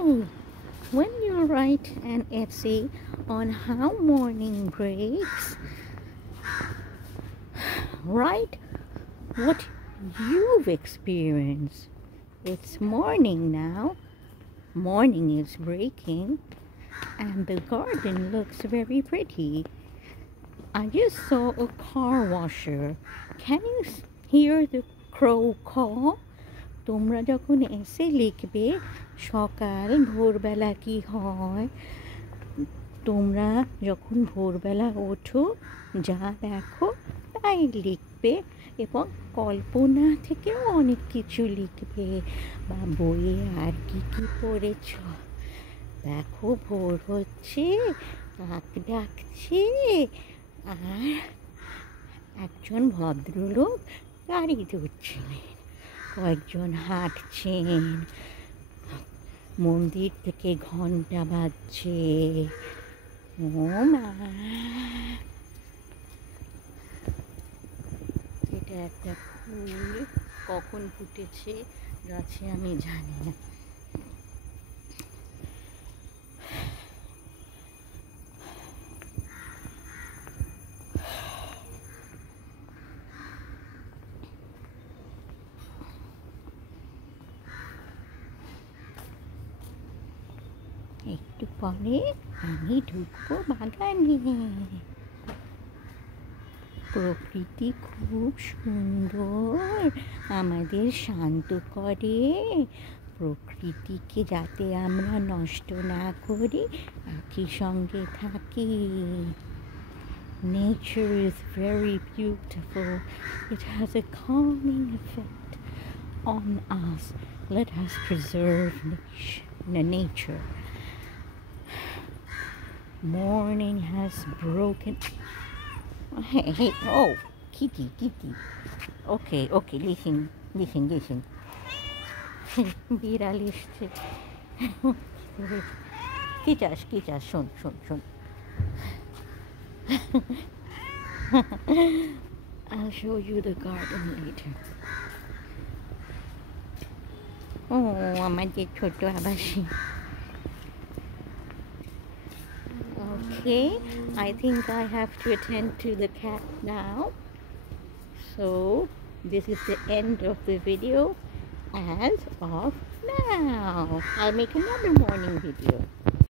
Hi! When you write an essay on how morning breaks, write what you've experienced. It's morning now. Morning is breaking, and the garden looks very pretty. I just saw a car washer. Can you hear the crow call? তোমরা যখন এসে লিখবে সকাল ভোরবেলা কি হয়, তোমরা যখন ভোরবেলা ওঠো যা দেখো তাই লিখবে এবং কল্পনা থেকেও অনেক কিছু লিখবে বা বইয়ে আর কি কি পড়েছ। দেখো ভোর হচ্ছে, কাক ডাকছে, আর একজন ভদ্রলোক গাড়ি ধরছিলেন, কয়েকজন হাঁটছেন, মন্দির থেকে ঘন্টা বাজছে। ও মা, এটা একটা ফুল, কখন ফুটেছে গাছে আমি জানি না। একটু পরে আমি ঢুকবো বাগানে। প্রকৃতি খুব সুন্দর, আমাদের শান্ত করে। প্রকৃতিকে যাতে আমরা নষ্ট না করি, একই সঙ্গে থাকি। Nature is very beautiful. It has a calming effect on us. Let us preserve nature. Morning has broken. Hey, oh, Kitty. Okay, listen. বিড়াল এসছে। কি চাস, শোন। I'll show you the garden later. আমাদের ছোট আবাসী। Okay, I think I have to attend to the cat now. So, this is the end of the video as of now. I'll make another morning video.